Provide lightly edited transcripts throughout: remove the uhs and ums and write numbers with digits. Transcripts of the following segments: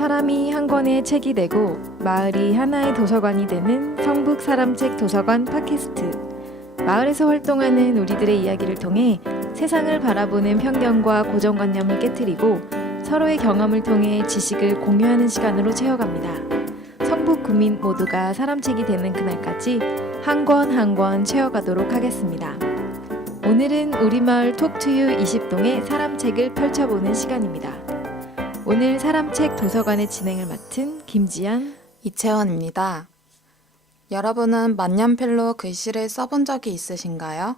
사람이 한 권의 책이 되고 마을이 하나의 도서관이 되는 성북 사람책 도서관 팟캐스트. 마을에서 활동하는 우리들의 이야기를 통해 세상을 바라보는 편견과 고정관념을 깨트리고 서로의 경험을 통해 지식을 공유하는 시간으로 채워갑니다. 성북 구민 모두가 사람책이 되는 그날까지 한 권 한 권 채워가도록 하겠습니다. 오늘은 우리마을 톡투유 20동의 사람책을 펼쳐보는 시간입니다. 오늘 사람책 도서관의 진행을 맡은 김지연, 이채원입니다. 여러분은 만년필로 글씨를 써본 적이 있으신가요?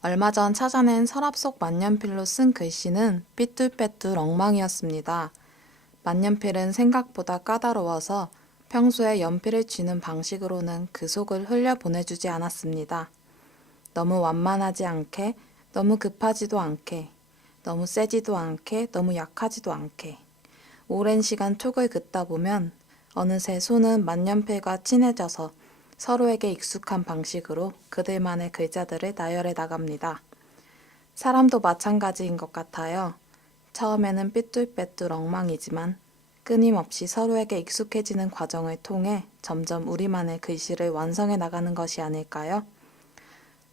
얼마 전 찾아낸 서랍 속 만년필로 쓴 글씨는 삐뚤빼뚤 엉망이었습니다. 만년필은 생각보다 까다로워서 평소에 연필을 쥐는 방식으로는 그 속을 흘려보내주지 않았습니다. 너무 완만하지 않게, 너무 급하지도 않게, 너무 세지도 않게, 너무 약하지도 않게. 오랜 시간 촉을 긋다 보면 어느새 손은 만년필과 친해져서 서로에게 익숙한 방식으로 그들만의 글자들을 나열해 나갑니다. 사람도 마찬가지인 것 같아요. 처음에는 삐뚤빼뚤 엉망이지만 끊임없이 서로에게 익숙해지는 과정을 통해 점점 우리만의 글씨를 완성해 나가는 것이 아닐까요?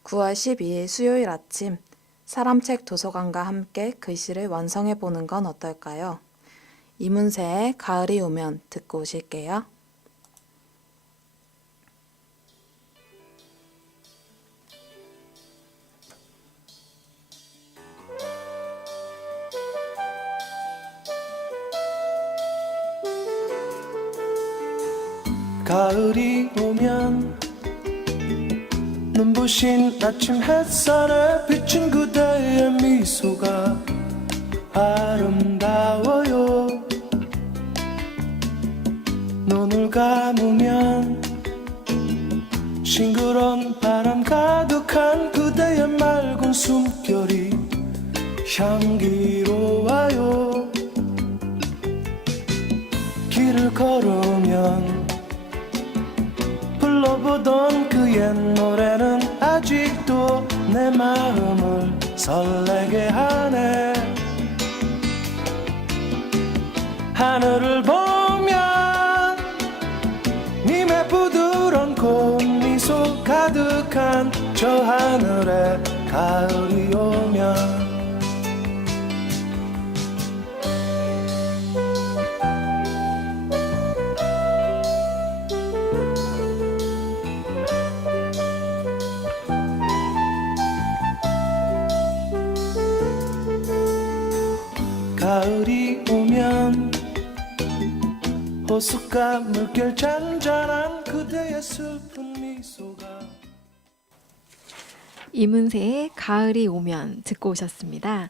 9월 12일 수요일 아침, 사람책 도서관과 함께 글씨를 완성해 보는 건 어떨까요? 이문세의 가을이 오면 듣고 오실게요. 가을이 오면 눈부신 아침 햇살에 비친 그대의 미소가 아름다워요. 눈을 감으면 싱그러운 바람 가득한 그대의 맑은 숨결이 향기로워요. 길을 걸으면 불러보던 그 옛 노래는 아직도 내 마음을 설레게 하네. 하늘을 보면 님의 부드러운 고운 미소 가득한 저 하늘에 가을이 오면 가을이 오면 호숫가 물결 잔잔한 그대의 슬픈 미소가. 이문세의 가을이 오면 듣고 오셨습니다.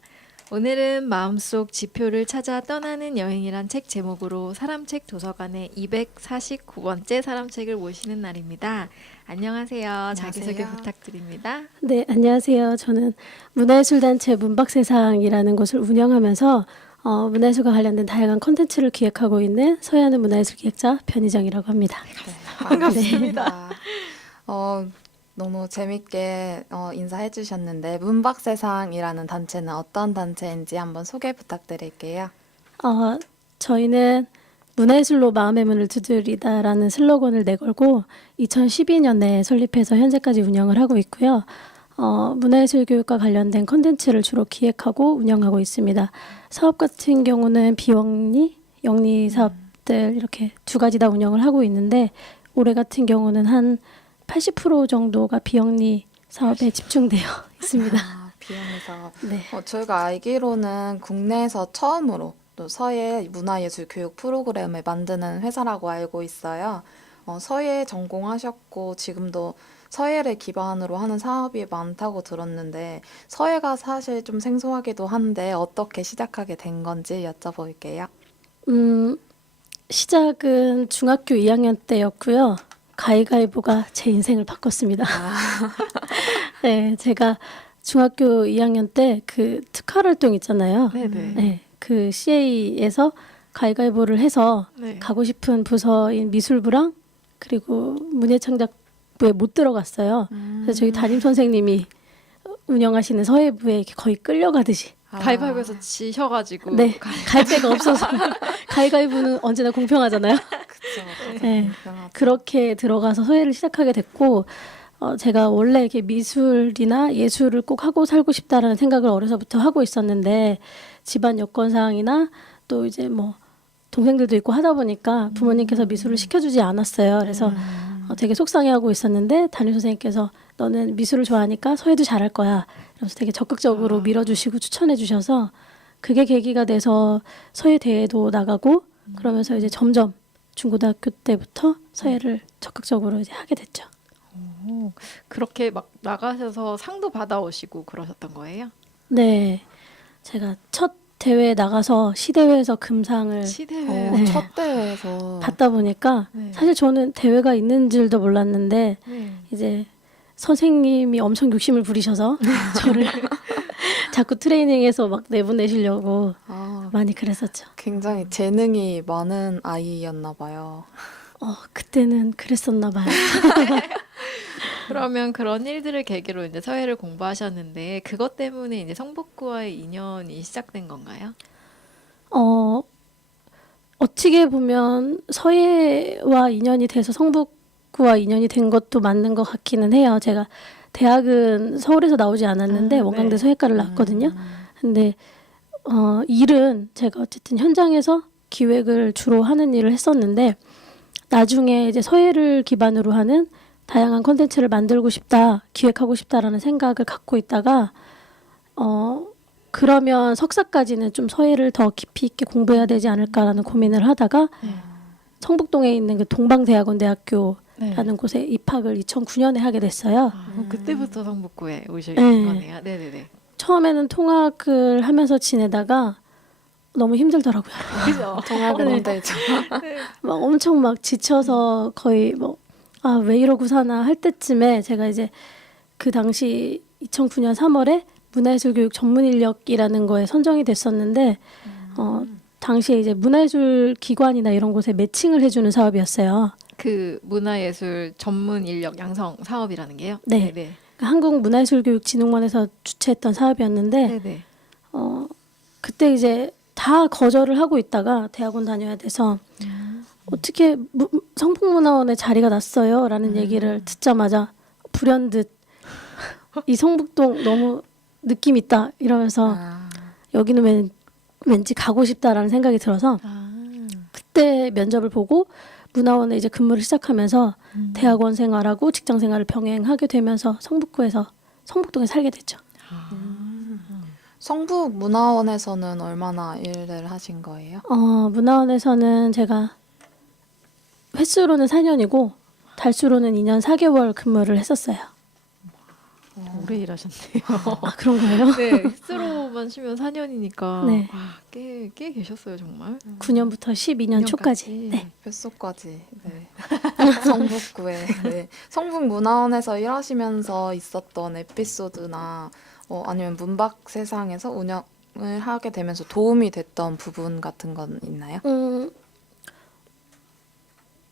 오늘은 마음속 지표를 찾아 떠나는 여행이란 책 제목으로 사람책 도서관의 249번째 사람책을 모시는 날입니다. 안녕하세요. 자기소개 부탁드립니다. 네, 안녕하세요. 저는 문화예술단체 문박세상이라는 곳을 운영하면서 문화예술과 관련된 다양한 콘텐츠를 기획하고 있는 서해하는 문화예술기획자 변희정이라고 합니다. 반갑습니다. 너무 재밌게 인사해 주셨는데 문박세상이라는 단체는 어떤 단체인지 한번 소개 부탁드릴게요. 저희는 문화예술로 마음의 문을 두드리다라는 슬로건을 내걸고 2012년에 설립해서 현재까지 운영을 하고 있고요. 문화예술 교육과 관련된 콘텐츠를 주로 기획하고 운영하고 있습니다. 사업 같은 경우는 비영리, 영리 사업들 이렇게 두 가지 다 운영을 하고 있는데 올해 같은 경우는 한 80% 정도가 비영리 사업에 집중되어 있습니다. 비영리 사업. 네. 저희가 알기로는 국내에서 처음으로 또 서예 문화예술 교육 프로그램을 만드는 회사라고 알고 있어요. 서예 전공하셨고 지금도 서예를 기반으로 하는 사업이 많다고 들었는데 서예가 사실 좀 생소하기도 한데 어떻게 시작하게 된 건지 여쭤볼게요. 시작은 중학교 2학년 때였고요. 가위가위보가 제 인생을 바꿨습니다. 네, 제가 중학교 2학년 때 그 특활활동 있잖아요. 네네. 네, 그 CA에서 가위가위보를 해서 네. 가고 싶은 부서인 미술부랑 그리고 문예창작부에 못 들어갔어요. 그래서 저희 담임 선생님이 운영하시는 서예부에 이렇게 거의 끌려가듯이 가위바위보에서 지셔가지고 네, 갈 데가 없어서 가위바위보는 언제나 공평하잖아요. 그쵸. 네, 그렇게 들어가서 서예를 시작하게 됐고 제가 원래 이렇게 미술이나 예술을 꼭 하고 살고 싶다라는 생각을 어려서부터 하고 있었는데 집안 여건상이나 또 이제 뭐 동생들도 있고 하다 보니까 부모님께서 미술을 시켜주지 않았어요. 그래서 되게 속상해하고 있었는데 담임 선생님께서 너는 미술을 좋아하니까 서예도 잘할 거야. 이러면서 되게 적극적으로 밀어주시고 추천해주셔서 그게 계기가 돼서 서예 대회도 나가고 그러면서 이제 점점 중고등학교 때부터 서예를 적극적으로 이제 하게 됐죠. 오, 그렇게 막 나가셔서 상도 받아오시고 그러셨던 거예요? 네, 제가 첫 대회 나가서 시대회에서 금상을 시대회. 네. 첫 대회에서 받다 보니까 네. 사실 저는 대회가 있는 줄도 몰랐는데 네. 이제 선생님이 엄청 욕심을 부리셔서 저를 자꾸 트레이닝해서 막 내보내시려고 많이 그랬었죠. 굉장히 재능이 많은 아이였나 봐요. 그때는 그랬었나 봐요. 그러면 그런 일들을 계기로 이제 서예를 공부하셨는데 그것 때문에 이제 성북구와의 인연이 시작된 건가요? 어떻게 보면 서예와 인연이 돼서 성북구와 인연이 된 것도 맞는 것 같기는 해요. 제가 대학은 서울에서 나오지 않았는데 아, 원광대 네. 서예과를 나왔거든요. 근데 일은 제가 어쨌든 현장에서 기획을 주로 하는 일을 했었는데 나중에 이제 서예를 기반으로 하는 다양한 콘텐츠를 만들고 싶다, 기획하고 싶다라는 생각을 갖고 있다가 그러면 석사까지는 좀 서예를 더 깊이 있게 공부해야 되지 않을까라는 고민을 하다가 성북동에 있는 그 동방대학원대학교라는 곳에 입학을 2009년에 하게 됐어요. 그때부터 성북구에 오신 네. 거네요. 네네네. 처음에는 통학을 하면서 지내다가 너무 힘들더라고요. 그죠? 통학은 네. 힘들죠. 막 엄청 막 지쳐서 거의 왜 이러고 사나 할 때쯤에 제가 이제 그 당시 2009년 3월에 문화예술교육 전문 인력이라는 거에 선정이 됐었는데 당시에 이제 문화예술 기관이나 이런 곳에 매칭을 해주는 사업이었어요. 그 문화예술 전문 인력 양성 사업이라는 게요? 네. 네네. 한국문화예술교육진흥원에서 주최했던 사업이었는데 네네. 그때 이제 다 거절을 하고 있다가 대학원 다녀야 돼서 어떻게 성북문화원에 자리가 났어요라는 얘기를 듣자마자 불현듯 이 성북동 너무 느낌 있다 이러면서 여기는 왠지 가고 싶다라는 생각이 들어서 그때 면접을 보고 문화원에 이제 근무를 시작하면서 대학원 생활하고 직장 생활을 병행하게 되면서 성북동에 살게 됐죠. 성북 문화원에서는 얼마나 일을 하신 거예요? 문화원에서는 제가 횟수로는 4년이고 달수로는 2년 4개월 근무를 했었어요. 오래 일하셨네요. 아, 그런 거예요? 네. 횟수로만 쉬면 4년이니까 네. 꽤 계셨어요 정말. 9년부터 12년 초까지. 네. 뱃속까지. 네. 성북구에. 네. 성북 문화원에서 일하시면서 있었던 에피소드나 아니면 문박 세상에서 운영을 하게 되면서 도움이 됐던 부분 같은 건 있나요?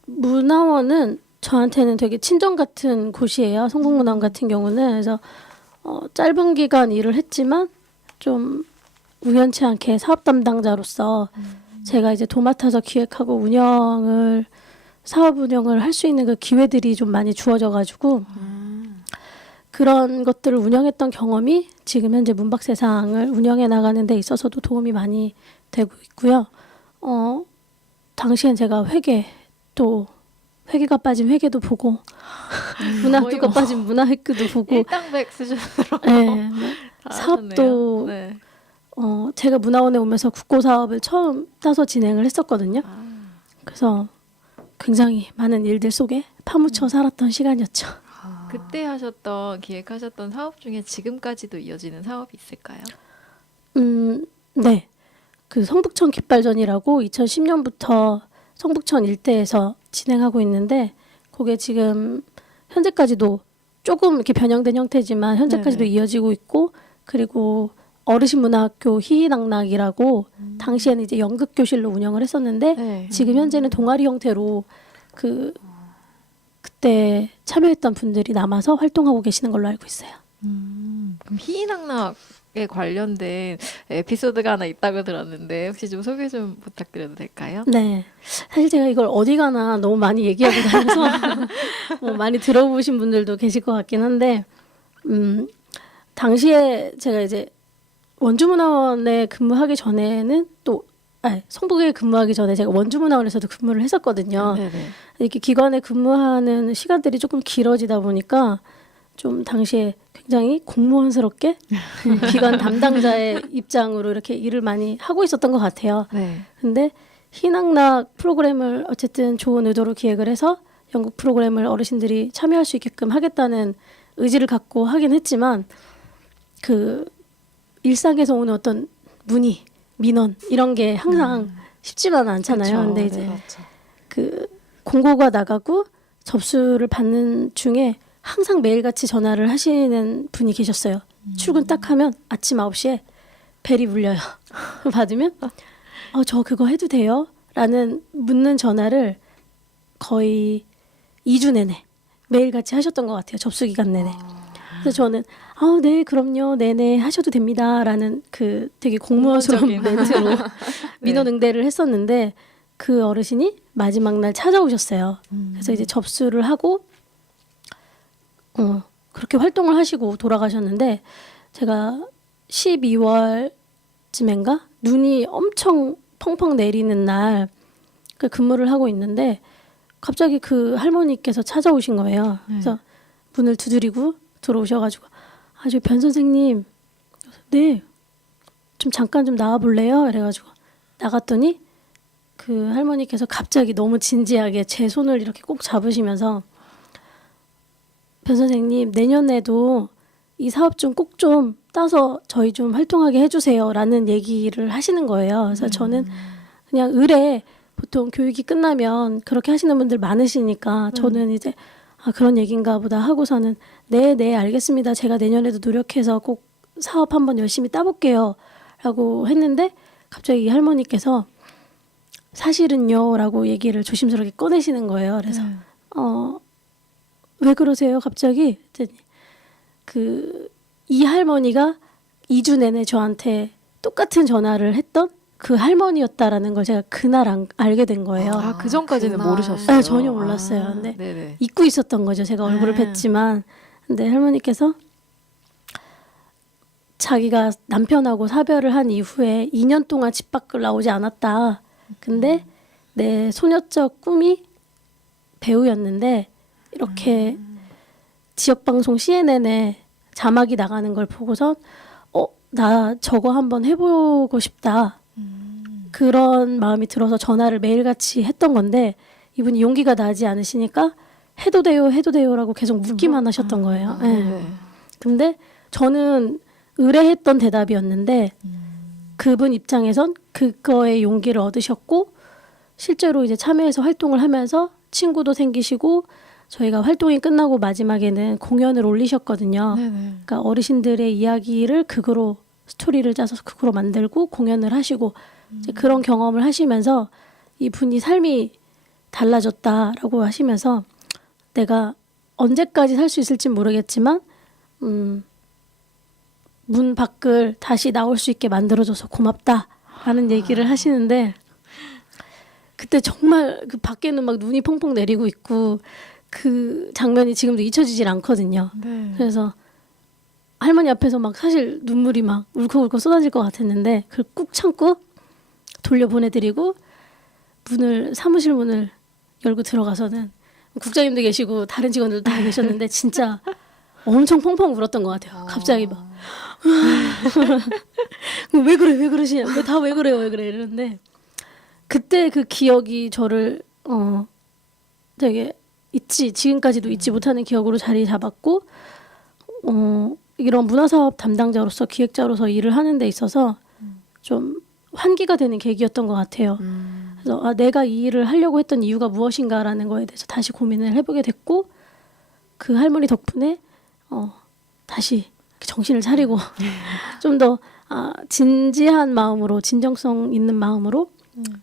문화원은 저한테는 되게 친정 같은 곳이에요. 성북문화원 같은 경우는. 그래서 짧은 기간 일을 했지만 좀 우연치 않게 사업 담당자로서 제가 이제 도맡아서 기획하고 사업 운영을 할 수 있는 그 기회들이 좀 많이 주어져가지고 그런 것들을 운영했던 경험이 지금 현재 문박세상을 운영해 나가는 데 있어서도 도움이 많이 되고 있고요. 당시엔 제가 회계가 빠진 회계도 보고 문학교가 빠진 문화학교도 보고 일당백 수준으로. 네, 다 사업도 하셨네요. 네. 제가 문화원에 오면서 국고 사업을 처음 따서 진행을 했었거든요. 그래서 굉장히 많은 일들 속에 파묻혀 살았던 시간이었죠. 그때 기획하셨던 사업 중에 지금까지도 이어지는 사업이 있을까요? 네. 그 성북천 깃발전이라고 2010년부터 성북천 일대에서 진행하고 있는데 그게 지금 현재까지도 조금 이렇게 변형된 형태지만 현재까지도 네네. 이어지고 있고 그리고 어르신문화학교 희희낙낙이라고 당시에는 이제 연극교실로 운영을 했었는데 네. 지금 현재는 동아리 형태로 그때 참여했던 분들이 남아서 활동하고 계시는 걸로 알고 있어요. 그럼 희낙낙 관련된 에피소드가 하나 있다고 들었는데 혹시 좀 소개 좀 부탁드려도 될까요? 네. 사실 제가 이걸 어디 가나 너무 많이 얘기하고 다녀서 뭐 많이 들어보신 분들도 계실 것 같긴 한데, 당시에 제가 이제 원주문화원에 근무하기 전에는 성북에 근무하기 전에 제가 원주문화원에서도 근무를 했었거든요. 네네. 이렇게 기관에 근무하는 시간들이 조금 길어지다 보니까 좀 당시에 굉장히 공무원스럽게 기관 담당자의 입장으로 이렇게 일을 많이 하고 있었던 것 같아요. 네. 근데 희낙낙 프로그램을 어쨌든 좋은 의도로 기획을 해서 연극 프로그램을 어르신들이 참여할 수 있게끔 하겠다는 의지를 갖고 하긴 했지만 그 일상에서 오는 어떤 문의, 민원 이런 게 항상 쉽지만은 않잖아요. 그쵸. 근데 이제 네. 그렇죠. 그 공고가 나가고 접수를 받는 중에 항상 매일같이 전화를 하시는 분이 계셨어요. 출근 딱 하면 아침 9시에 벨이 울려요. 받으면 저 그거 해도 돼요? 라는 묻는 전화를 거의 2주 내내 매일같이 하셨던 것 같아요. 접수 기간 내내. 그래서 저는 네 그럼요 네네 하셔도 됩니다 라는 그 되게 공무원스러운 멘트로 민원 응대를 했었는데 그 어르신이 마지막 날 찾아오셨어요. 그래서 이제 접수를 하고 그렇게 활동을 하시고 돌아가셨는데 제가 12월쯤인가 눈이 엄청 펑펑 내리는 날 그 근무를 하고 있는데 갑자기 그 할머니께서 찾아오신 거예요. 그래서 문을 두드리고 들어오셔가지고 저 변 선생님 네 좀 잠깐 좀 나와 볼래요? 이래가지고 나갔더니 그 할머니께서 갑자기 너무 진지하게 제 손을 이렇게 꼭 잡으시면서 변 선생님 내년에도 이 사업 좀 꼭 좀 따서 저희 좀 활동하게 해주세요라는 얘기를 하시는 거예요. 그래서 저는 그냥 의뢰 보통 교육이 끝나면 그렇게 하시는 분들 많으시니까 저는 이제 그런 얘기인가 보다 하고서는 네 알겠습니다. 제가 내년에도 노력해서 꼭 사업 한번 열심히 따볼게요 라고 했는데 갑자기 이 할머니께서 사실은요 라고 얘기를 조심스럽게 꺼내시는 거예요. 그래서 왜 그러세요 갑자기? 이 할머니가 2주 내내 저한테 똑같은 전화를 했던 그 할머니였다라는 걸 제가 그날 알게 된 거예요. 그 전까지는 그날. 모르셨어요? 네, 전혀 몰랐어요. 근데 네네. 잊고 있었던 거죠. 제가 얼굴을 뵀지만. 근데 할머니께서 자기가 남편하고 사별을 한 이후에 2년 동안 집 밖을 나오지 않았다. 근데 내 소녀적 꿈이 배우였는데 이렇게 지역방송 CNN에 자막이 나가는 걸 보고서 나 저거 한번 해보고 싶다. 그런 마음이 들어서 전화를 매일같이 했던 건데 이분이 용기가 나지 않으시니까 해도 돼요라고 계속 묻기만 하셨던 거예요. 네. 근데 저는 의뢰했던 대답이었는데 그분 입장에선 그거에 용기를 얻으셨고 실제로 이제 참여해서 활동을 하면서 친구도 생기시고 저희가 활동이 끝나고 마지막에는 공연을 올리셨거든요. 그러니까 어르신들의 이야기를 극으로 스토리를 짜서 극으로 만들고 공연을 하시고 이제 그런 경험을 하시면서 이분이 삶이 달라졌다라고 하시면서 내가 언제까지 살 수 있을지 모르겠지만 문 밖을 다시 나올 수 있게 만들어줘서 고맙다라는 얘기를 하시는데 그때 정말 그 밖에는 막 눈이 펑펑 내리고 있고 그 장면이 지금도 잊혀지질 않거든요. 그래서 할머니 앞에서 막 사실 눈물이 막 울컥울컥 쏟아질 것 같았는데 그걸 꾹 참고 돌려보내드리고 사무실 문을 열고 들어가서는 국장님도 계시고 다른 직원들도 다 계셨는데 진짜 엄청 펑펑 울었던 것 같아요. 갑자기 막 왜 그러시냐 왜 그래요 이러는데 그때 그 기억이 저를 되게 지금까지도 잊지 못하는 기억으로 자리 잡았고 이런 문화사업 담당자로서 기획자로서 일을 하는 데 있어서 좀 환기가 되는 계기였던 것 같아요. 그래서 내가 이 일을 하려고 했던 이유가 무엇인가라는 거에 대해서 다시 고민을 해보게 됐고 그 할머니 덕분에 다시 정신을 차리고 좀 더 진지한 마음으로 진정성 있는 마음으로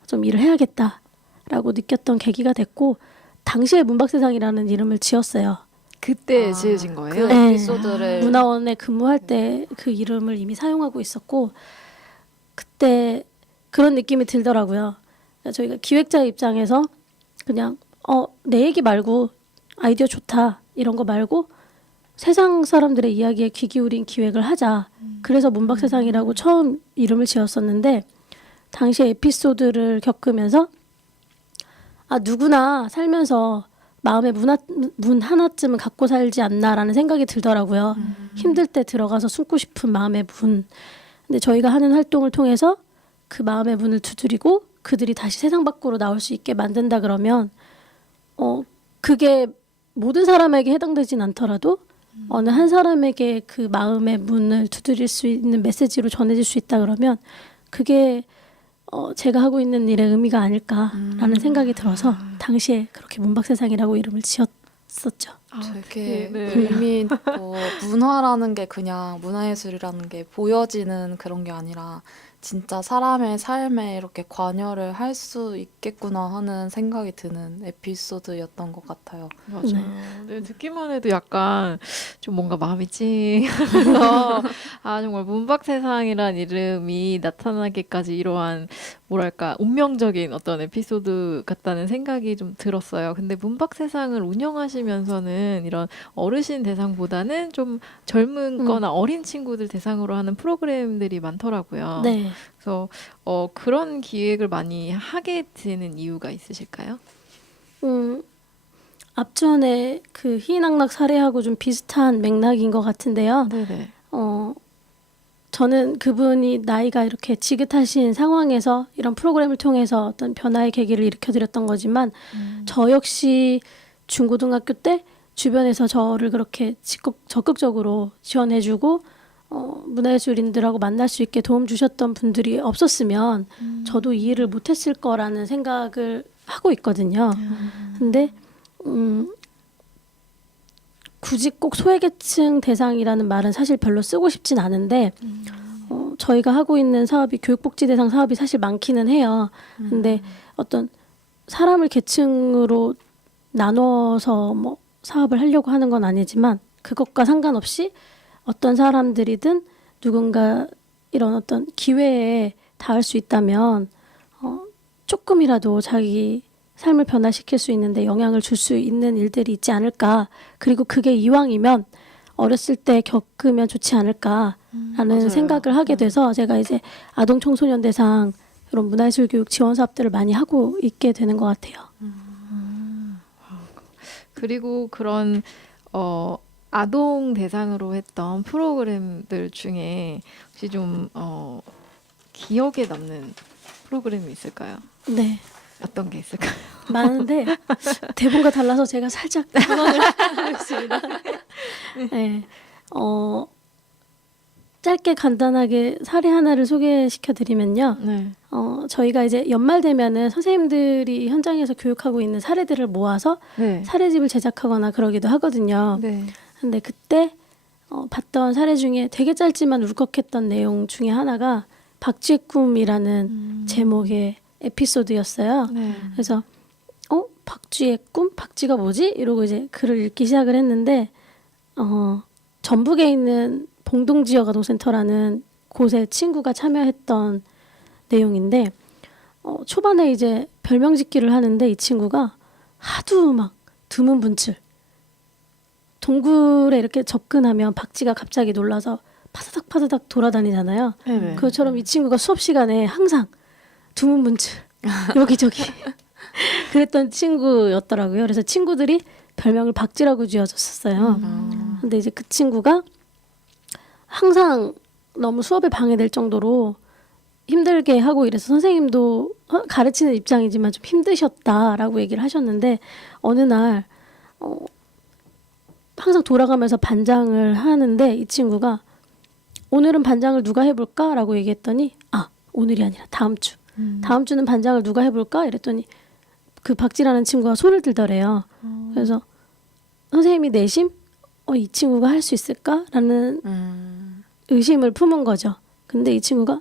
좀 일을 해야겠다라고 느꼈던 계기가 됐고 당시에 문박세상이라는 이름을 지었어요. 그때 아, 지으신 거예요? 그 네. 에피소드를 문화원에 근무할 때 그 이름을 이미 사용하고 있었고 그때 그런 느낌이 들더라고요. 저희가 기획자 입장에서 그냥 내 얘기 말고 아이디어 좋다 이런 거 말고 세상 사람들의 이야기에 귀 기울인 기획을 하자. 그래서 문박세상이라고 처음 이름을 지었었는데 당시 에피소드를 겪으면서 누구나 살면서 마음에 문 하나쯤은 갖고 살지 않나라는 생각이 들더라고요. 힘들 때 들어가서 숨고 싶은 마음의 문. 근데 저희가 하는 활동을 통해서 그 마음의 문을 두드리고 그들이 다시 세상 밖으로 나올 수 있게 만든다 그러면 그게 모든 사람에게 해당되진 않더라도 어느 한 사람에게 그 마음의 문을 두드릴 수 있는 메시지로 전해질 수 있다 그러면 그게 제가 하고 있는 일의 의미가 아닐까라는 생각이 들어서 당시에 그렇게 문박세상이라고 이름을 지었었죠. 되게 네. 의미 있고 문화라는 게 그냥 문화예술이라는 게 보여지는 그런 게 아니라 진짜 사람의 삶에 이렇게 관여를 할 수 있겠구나 하는 생각이 드는 에피소드였던 것 같아요. 맞아요. 네, 듣기만 해도 약간 좀 뭔가 마음이 찡해서 정말 문박세상이란 이름이 나타나기까지 이러한 뭐랄까 운명적인 어떤 에피소드 같다는 생각이 좀 들었어요. 근데 문박세상을 운영하시면서는 이런 어르신 대상보다는 좀 젊은 거나 어린 친구들 대상으로 하는 프로그램들이 많더라고요. 네. 그래서 그런 기획을 많이 하게 되는 이유가 있으실까요? 앞전에 그 희낙낙 사례하고 좀 비슷한 맥락인 것 같은데요. 네네. 저는 그분이 나이가 이렇게 지긋하신 상황에서 이런 프로그램을 통해서 어떤 변화의 계기를 일으켜드렸던 거지만 저 역시 중고등학교 때 주변에서 저를 그렇게 적극적으로 지원해주고 문화예술인들하고 만날 수 있게 도움 주셨던 분들이 없었으면 저도 이 일을 못했을 거라는 생각을 하고 있거든요. 근데 굳이 꼭 소외계층 대상이라는 말은 사실 별로 쓰고 싶진 않은데 저희가 하고 있는 사업이 교육복지 대상 사업이 사실 많기는 해요. 근데 어떤 사람을 계층으로 나눠서 뭐 사업을 하려고 하는 건 아니지만 그것과 상관없이 어떤 사람들이든 누군가 이런 어떤 기회에 닿을 수 있다면 조금이라도 자기 삶을 변화시킬 수 있는데 영향을 줄 수 있는 일들이 있지 않을까. 그리고 그게 이왕이면 어렸을 때 겪으면 좋지 않을까라는 맞아요. 생각을 하게 돼서 제가 이제 아동 청소년 대상 이런 문화예술 교육 지원 사업들을 많이 하고 있게 되는 것 같아요. 그리고 그런 아동 대상으로 했던 프로그램들 중에 혹시 좀 기억에 남는 프로그램이 있을까요? 네. 어떤 게 있을까요? 많은데 대본과 달라서 제가 살짝 당황을 하고 있습니다. 네. 짧게 간단하게 사례 하나를 소개시켜 드리면요. 네. 저희가 이제 연말 되면은 선생님들이 현장에서 교육하고 있는 사례들을 모아서 네. 사례집을 제작하거나 그러기도 하거든요. 네. 근데 그때 봤던 사례 중에 되게 짧지만 울컥했던 내용 중에 하나가 박쥐의 꿈이라는 제목의 에피소드였어요. 네. 그래서 박쥐의 꿈? 박쥐가 뭐지? 이러고 이제 글을 읽기 시작을 했는데 전북에 있는 봉동지역 아동센터라는 곳에 친구가 참여했던 내용인데 초반에 이제 별명 짓기를 하는데 이 친구가 하도 막 두문분출 동굴에 이렇게 접근하면 박쥐가 갑자기 놀라서 파사닥 파사닥 돌아다니잖아요. 네. 그것처럼 이 친구가 수업 시간에 항상 두문분출 여기저기 그랬던 친구였더라고요. 그래서 친구들이 별명을 박쥐라고 지어줬었어요. 근데 이제 그 친구가 항상 너무 수업에 방해될 정도로 힘들게 하고 이래서 선생님도 가르치는 입장이지만 좀 힘드셨다라고 얘기를 하셨는데 어느 날 항상 돌아가면서 반장을 하는데 이 친구가 오늘은 반장을 누가 해볼까라고 얘기했더니 오늘이 아니라 다음 주 다음 주는 반장을 누가 해볼까 이랬더니 그 박쥐라는 친구가 손을 들더래요. 그래서 선생님이 내심 이 친구가 할 수 있을까라는 의심을 품은 거죠. 근데 이 친구가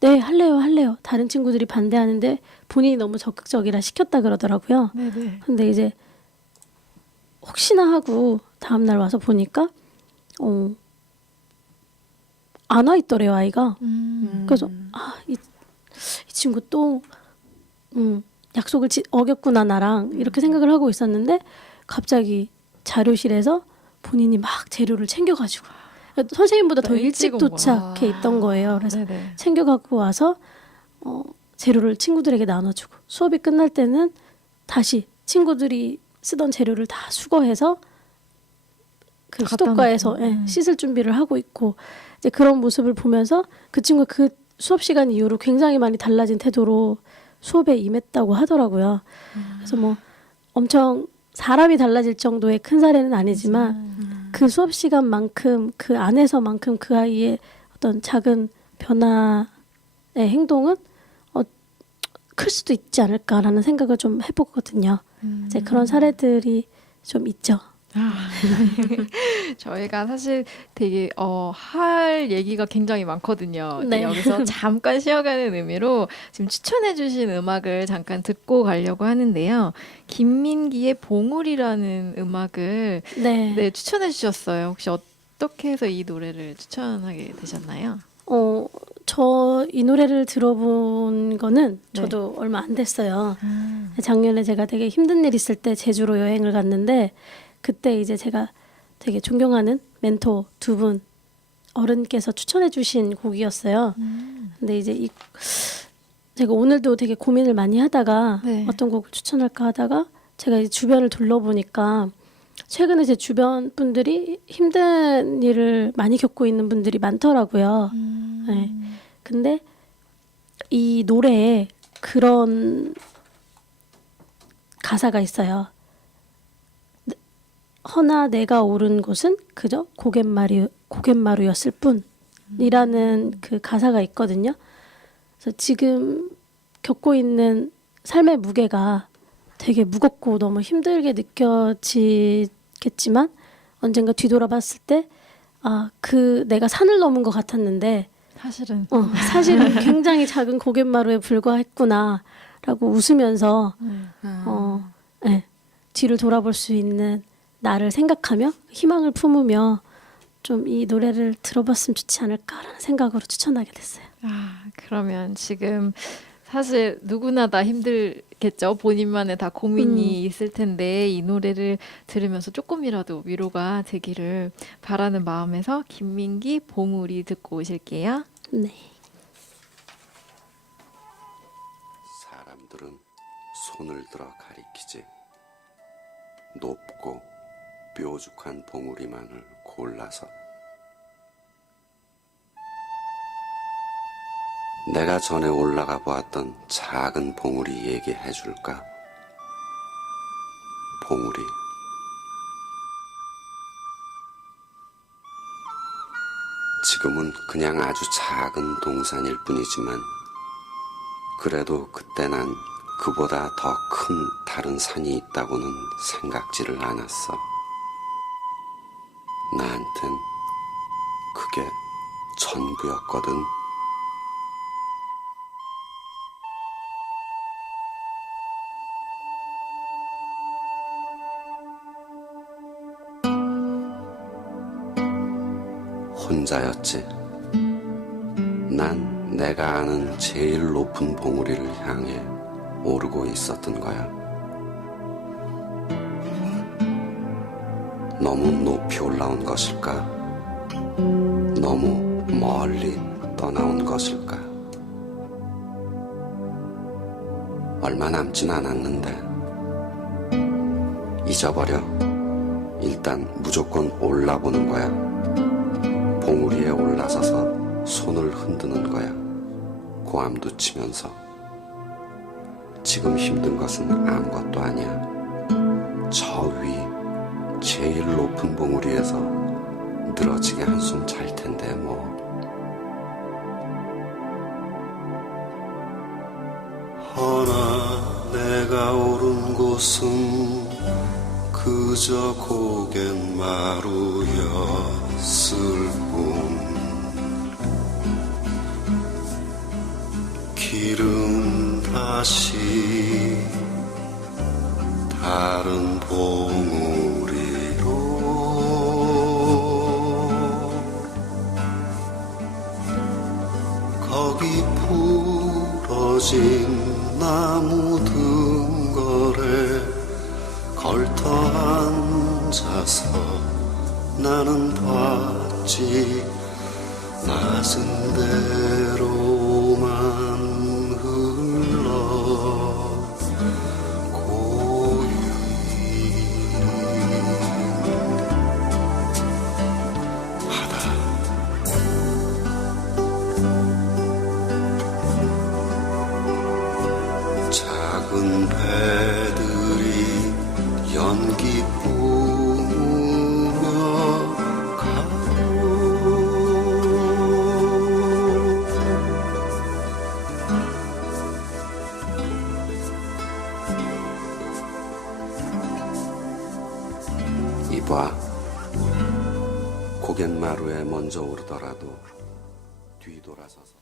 네 할래요. 다른 친구들이 반대하는데 본인이 너무 적극적이라 시켰다 그러더라고요. 네. 근데 이제 혹시나 하고 다음날 와서 보니까 안 와 있더래요, 아이가. 그래서 이 친구 또 약속을 어겼구나 나랑 이렇게 생각을 하고 있었는데 갑자기 자료실에서 본인이 막 재료를 챙겨가지고 선생님보다 더 일찍 일찍 온 거야. 도착해 있던 거예요. 그래서 네네. 챙겨갖고 와서 재료를 친구들에게 나눠주고 수업이 끝날 때는 다시 친구들이 쓰던 재료를 다 수거해서 그 갖다 수도가에서 놓고. 예, 씻을 준비를 하고 있고 이제 그런 모습을 보면서 그 친구가 그 수업 시간 이후로 굉장히 많이 달라진 태도로 수업에 임했다고 하더라고요. 그래서 뭐 엄청 사람이 달라질 정도의 큰 사례는 아니지만 그 수업 시간만큼 그 안에서만큼 그 아이의 어떤 작은 변화의 행동은 클 수도 있지 않을까라는 생각을 좀 해보거든요. 이제 그런 사례들이 좀 있죠. 저희가 사실 되게 할 얘기가 굉장히 많거든요. 근데 네. 여기서 잠깐 쉬어가는 의미로 지금 추천해주신 음악을 잠깐 듣고 가려고 하는데요. 김민기의 봉우리라는 음악을 네. 추천해주셨어요. 혹시 어떻게 해서 이 노래를 추천하게 되셨나요? 저 이 노래를 들어본 거는 저도 얼마 안 됐어요. 작년에 제가 되게 힘든 일 있을 때 제주로 여행을 갔는데 그때 이제 제가 되게 존경하는 멘토 두 분 어른께서 추천해 주신 곡이었어요. 근데 이제 제가 오늘도 되게 고민을 많이 하다가 네. 어떤 곡을 추천할까 하다가 제가 이제 주변을 둘러보니까 최근에 제 주변 분들이 힘든 일을 많이 겪고 있는 분들이 많더라고요. 네. 근데 이 노래에 그런 가사가 있어요. 허나 내가 오른 곳은 그저 고갯마루였을 뿐이라는 그 가사가 있거든요. 그래서 지금 겪고 있는 삶의 무게가 되게 무겁고 너무 힘들게 느껴지겠지만 언젠가 뒤돌아봤을 때 그 내가 산을 넘은 것 같았는데 사실은 굉장히 작은 고갯마루에 불과했구나라고 웃으면서 네, 뒤를 돌아볼 수 있는 나를 생각하며 희망을 품으며 좀 이 노래를 들어봤으면 좋지 않을까라는 생각으로 추천하게 됐어요. 그러면 지금 사실 누구나 다 힘들겠죠. 본인만의 다 고민이 있을 텐데 이 노래를 들으면서 조금이라도 위로가 되기를 바라는 마음에서 김민기 봉우리 듣고 오실게요. 네. 사람들은 손을 들어 가리키지. 높고 뾰족한 봉우리만을 골라서. 내가 전에 올라가 보았던 작은 봉우리 얘기해 줄까? 봉우리. 지금은 그냥 아주 작은 동산일 뿐이지만 그래도 그때 난 그보다 더 큰 다른 산이 있다고는 생각지를 않았어. 나한텐 그게 전부였거든. 혼자였지. 난 내가 아는 제일 높은 봉우리를 향해 오르고 있었던 거야. 너무 높이 올라온 것일까? 너무 멀리 떠나온 것일까? 얼마 남진 않았는데 잊어버려. 일단 무조건 올라보는 거야. 봉우리에 올라서서 손을 흔드는 거야. 고함도 치면서. 지금 힘든 것은 아무것도 아니야. 저 위 제일 높은 봉우리에서 늘어지게 한숨 잘 텐데 뭐. 허나 내가 오른 곳은 그저 고갯마루였을 뿐. 길은 다시 다른 봉우리 떨어진 나무 등걸에 걸터 앉아서 나는 봤지 낮은 대로만 흘러 고이 바다 작은 배들이 연기 뿜으며 가고 이봐, 고갯마루에 먼저 오르더라도 뒤돌아서서.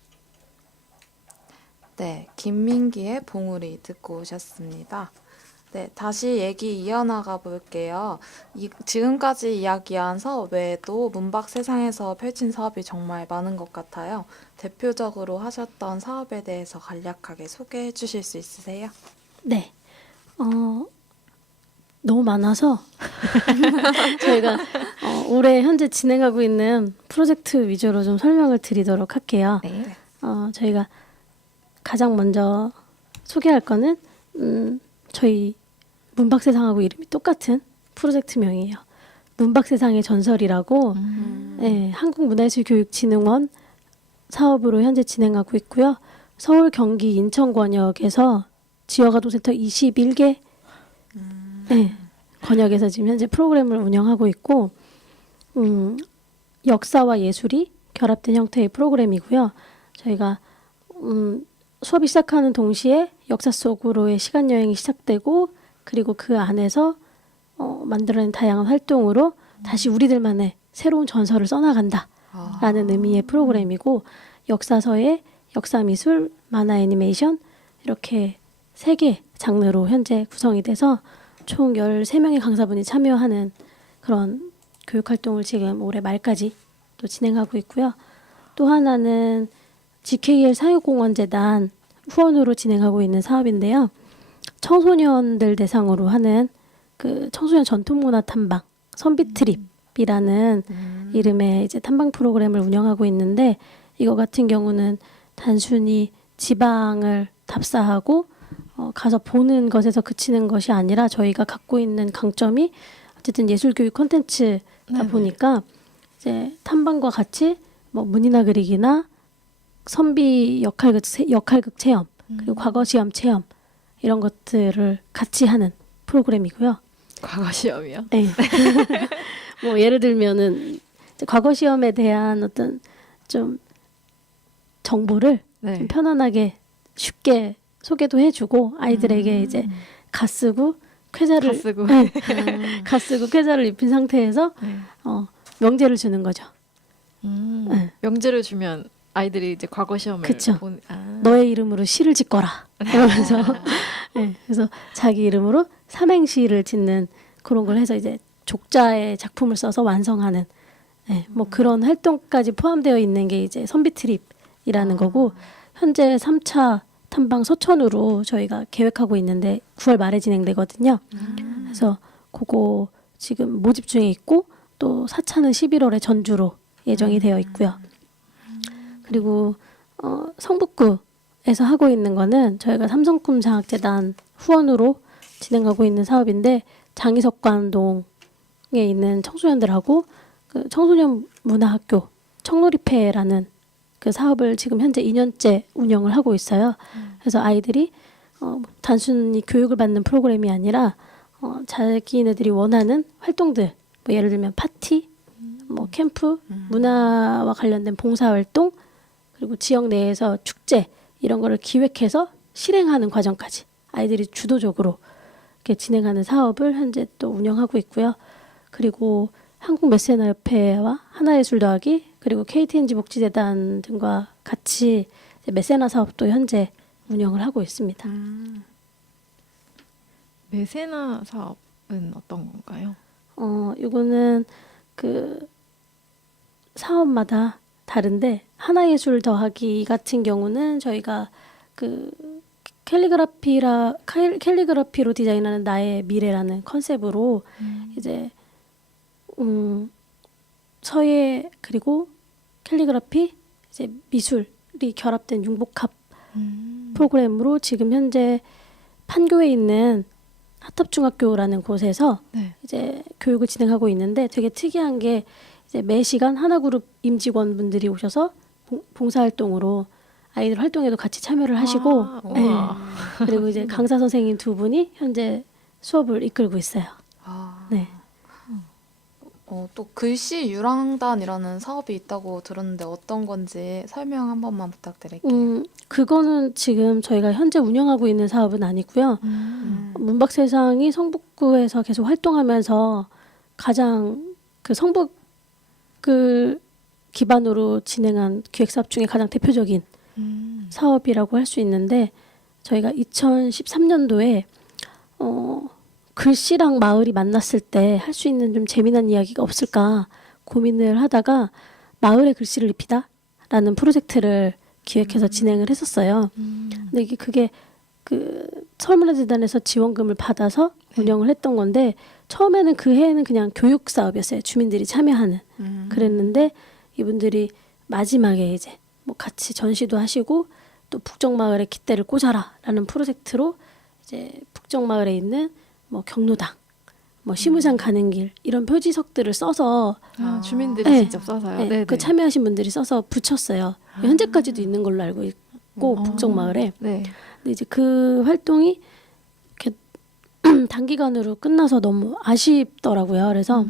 네, 김민기의 봉우리 듣고 오셨습니다. 네, 다시 얘기 이어나가 볼게요. 지금까지 이야기한 사업 외에도 문박 세상에서 펼친 사업이 정말 많은 것 같아요. 대표적으로 하셨던 사업에 대해서 간략하게 소개해 주실 수 있으세요? 네. 너무 많아서 저희가 올해 현재 진행하고 있는 프로젝트 위주로 좀 설명을 드리도록 할게요. 네. 저희가 가장 먼저 소개할 거는 저희 문박세상하고 이름이 똑같은 프로젝트명이에요. 문박세상의 전설이라고 네, 한국문화예술교육진흥원 사업으로 현재 진행하고 있고요. 서울, 경기, 인천 권역에서 지역아동센터 21개 네, 권역에서 지금 현재 프로그램을 운영하고 있고 역사와 예술이 결합된 형태의 프로그램이고요. 저희가 수업이 시작하는 동시에 역사 속으로의 시간 여행이 시작되고 그리고 그 안에서 만들어낸 다양한 활동으로 다시 우리들만의 새로운 전설을 써나간다라는 의미의 프로그램이고 역사서의 역사미술, 만화 애니메이션 이렇게 3개 장르로 현재 구성이 돼서 총 13명의 강사분이 참여하는 그런 교육활동을 지금 올해 말까지 또 진행하고 있고요. 또 하나는 GKL 사회공헌재단 후원으로 진행하고 있는 사업인데요. 청소년들 대상으로 하는 그 청소년 전통문화 탐방 선비트립이라는 이름의 이제 탐방 프로그램을 운영하고 있는데 이거 같은 경우는 단순히 지방을 답사하고 가서 보는 것에서 그치는 것이 아니라 저희가 갖고 있는 강점이 어쨌든 예술교육 콘텐츠다 보니까 이제 탐방과 같이 뭐 문이나 그리기나 선비 역할극 체험 그리고 과거 시험 체험 이런 것들을 같이 하는 프로그램이고요. 과거 시험이요? 네. 뭐 예를 들면은 이제 과거 시험에 대한 어떤 좀 정보를 네. 좀 편안하게 쉽게 소개도 해주고 아이들에게 이제 갓쓰고 쾌자를 쓰고 네. 갓쓰고 쾌자를 입힌 상태에서 네. 명제를 주는 거죠. 네. 명제를 주면 아이들이 이제 과거 시험을 그쵸. 아. 너의 이름으로 시를 짓거라 이러면서 네, 그래서 자기 이름으로 삼행시를 짓는 그런 걸 해서 이제 족자의 작품을 써서 완성하는 네, 뭐 그런 활동까지 포함되어 있는 게 이제 선비트립이라는 거고 현재 3차 탐방 서천으로 저희가 계획하고 있는데 9월 말에 진행되거든요. 그래서 그거 지금 모집 중에 있고 또 4차는 11월에 전주로 예정이 되어 있고요. 그리고 성북구에서 하고 있는 거는 저희가 삼성꿈 장학재단 후원으로 진행하고 있는 사업인데 장의석관동에 있는 청소년들하고 그 청소년 문화학교 청놀이패라는 그 사업을 지금 현재 2년째 운영을 하고 있어요. 그래서 아이들이 단순히 교육을 받는 프로그램이 아니라 자기네들이 원하는 활동들, 뭐 예를 들면 파티, 뭐 캠프, 문화와 관련된 봉사활동, 그리고 지역 내에서 축제 이런 거를 기획해서 실행하는 과정까지 아이들이 주도적으로 이렇게 진행하는 사업을 현재 또 운영하고 있고요. 그리고 한국메세나협회와 하나예술 더하기 그리고 KTNG 복지재단 등과 같이 이제 메세나 사업도 현재 운영을 하고 있습니다. 메세나 사업은 어떤 건가요? 이거는 그 사업마다 다른데 하나예술 더하기 같은 경우는 저희가 그 캘리그라피로 디자인하는 나의 미래라는 컨셉으로 이제 서예 그리고 캘리그라피 이제 미술이 결합된 융복합 프로그램으로 지금 현재 판교에 있는 하탑중학교라는 곳에서 네. 이제 교육을 진행하고 있는데 되게 특이한 게 이제 매 시간 하나그룹 임직원분들이 오셔서 봉사활동으로 아이들 활동에도 같이 참여를 하시고 네. 우와. 그리고 이제 강사 선생님 두 분이 현재 수업을 이끌고 있어요. 네. 또 글씨 유랑단이라는 사업이 있다고 들었는데 어떤 건지 설명 한 번만 부탁드릴게요. 그거는 지금 저희가 현재 운영하고 있는 사업은 아니고요. 문박세상이 성북구에서 계속 활동하면서 가장 그 성북을 기반으로 진행한 기획사업 중에 가장 대표적인 사업이라고 할 수 있는데 저희가 2013년도에 글씨랑 마을이 만났을 때 할 수 있는 좀 재미난 이야기가 없을까 고민을 하다가 마을에 글씨를 입히다라는 프로젝트를 기획해서 진행을 했었어요. 근데 그게 그 서울문화재단에서 지원금을 받아서 운영을 했던 건데 처음에는 그 해에는 그냥 교육 사업이었어요. 주민들이 참여하는. 그랬는데 이분들이 마지막에 이제 뭐 같이 전시도 하시고 또 북정마을에 깃대를 꽂아라라는 프로젝트로 이제 북정마을에 있는 뭐 경로당, 뭐 시무장 가는 길 이런 표지석들을 써서 주민들이 네. 직접 써서요. 네, 네, 그 참여하신 분들이 써서 붙였어요. 현재까지도 있는 걸로 알고 있고 북정마을에. 네. 근데 이제 그 활동이 이렇게 단기간으로 끝나서 너무 아쉽더라고요. 그래서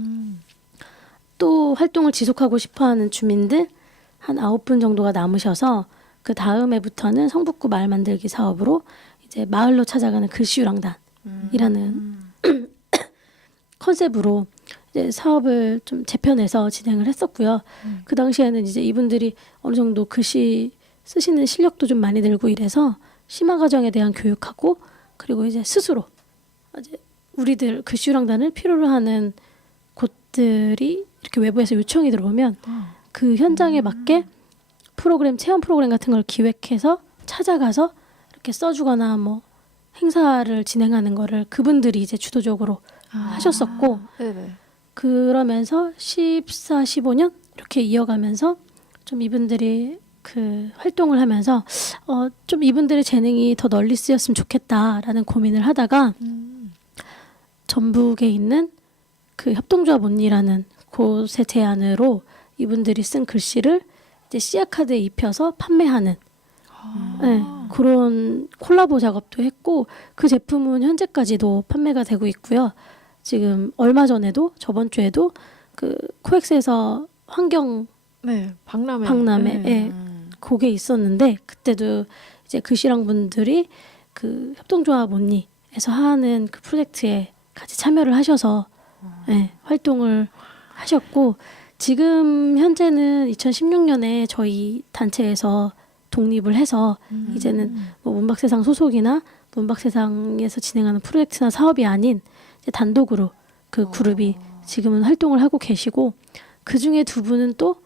또 활동을 지속하고 싶어하는 주민들 한 9분 정도가 남으셔서 그 다음 해부터는 성북구 마을 만들기 사업으로 이제 마을로 찾아가는 글씨유랑단이라는 컨셉으로 이제 사업을 좀 재편해서 진행을 했었고요. 그 당시에는 이제 이분들이 어느 정도 글씨 쓰시는 실력도 좀 많이 늘고 이래서 심화 과정에 대한 교육하고 그리고 이제 스스로 이제 우리들 글씨유랑단을 필요로 하는 곳들이 이렇게 외부에서 요청이 들어오면 그 현장에 맞게 프로그램 체험 프로그램 같은 걸 기획해서 찾아가서 이렇게 써주거나 뭐 행사를 진행하는 거를 그분들이 이제 주도적으로 하셨었고 네네. 그러면서 14, 15년 이렇게 이어가면서 좀 이분들이 그 활동을 하면서 좀 이분들의 재능이 더 널리 쓰였으면 좋겠다라는 고민을 하다가 전북에 있는 그 협동조합 온리라는 곳의 제안으로 이분들이 쓴 글씨를 이제 씨앗카드에 입혀서 판매하는 네, 그런 콜라보 작업도 했고 그 제품은 현재까지도 판매가 되고 있고요. 지금 얼마 전에도 저번 주에도 그 코엑스에서 환경 네, 박람회. 박람회 네. 예, 그게 있었는데 그때도 이제 글씨랑 분들이 그 협동조합 온리에서 하는 그 프로젝트에 같이 참여를 하셔서 예, 활동을 하셨고 지금 현재는 2016년에 저희 단체에서 독립을 해서 이제는 뭐 문박세상 소속이나 문박세상에서 진행하는 프로젝트나 사업이 아닌 이제 단독으로 그 그룹이 지금은 활동을 하고 계시고 그 중에 두 분은 또